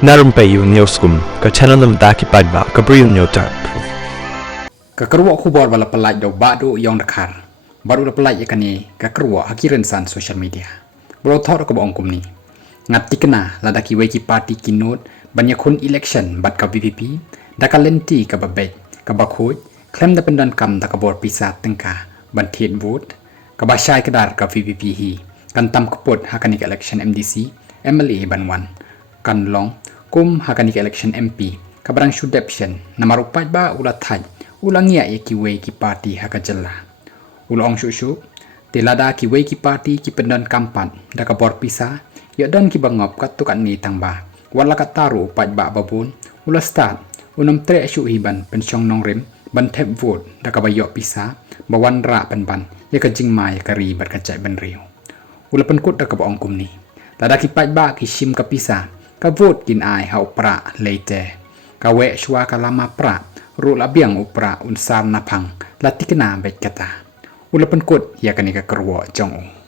Narumpayu Neoskum, ka channel nam daki padba, ka briu nyotarp. Kakerwa kubor bala pelaj do badu yang dekar. Baru da pelaj yakani kakerwa hakiran san social media. Bro thor ko bong kumni. Ngat tikna ladaki weki party kinot banyak kun election bat ka VVP da ka lenti ka babek ka bakhoj klem da pendan kam da ka bor pisa tengka ban thet vote ka ba shai kedar ka VVP hi kan tam kapot hakani ka election MDC MLA ban wan kan long kum hakani ka election MP ka barang shudeption namarupat ba ulat thaj ulang ya ki we ki party hakajalla ulong shushu telada ki we ki party ki pendan kampan da ka bor pisa ya dan ki bangop kat tu kan ni tangba wala kat taru pat ba babun ula start unam tre shu hiban pensyong nong rem ban tep vote da ka bayok pisa bawan ra ban ya ka jing mai ka ri bar ka cai ban riu ula pen kut da ka bong kum ni tada ki pat ba ki shim ka pisa ka vote kin ai ha upra leite ka we shwa ka lama pra ru la biang upra unsar na phang la tikna bet kata ula pen kut ya ka ni ka kerwo jong